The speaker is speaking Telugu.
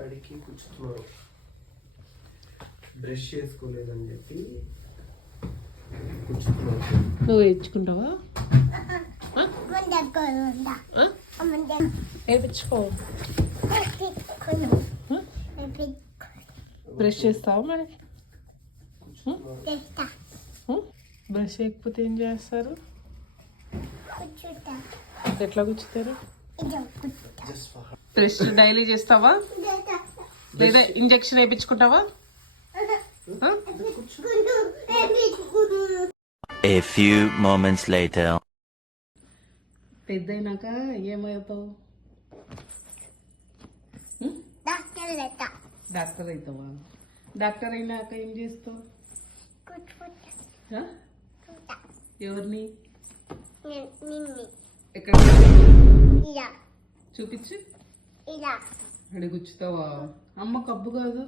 తడికి కూర్చుతున్నారు. బ్రష్ చేసుకోలేదని చెప్పి కూర్చుతున్నారు. నువ్వు వేయించుకుంటావా? వేయించుకో. బ్రష్ చేస్తావా మరి? బ్రష్ చేయకపోతే ఏం చేస్తారు? ఎట్లా కూర్చుతారు? బ్రష్ డైలీ చేస్తావా లేదా ఇంజెక్షన్ వేయించుకుంటావా? A few moments later. పెద్దయినాక ఏమవుతావు? డాక్టర్ అవుతావా? డాక్టర్ అయినాక ఏం చేస్తావు? ఎవరిని? ఎక్కడ చూపించు. అడిగుచ్చుతావా? అమ్మ కబ్బు కాదు.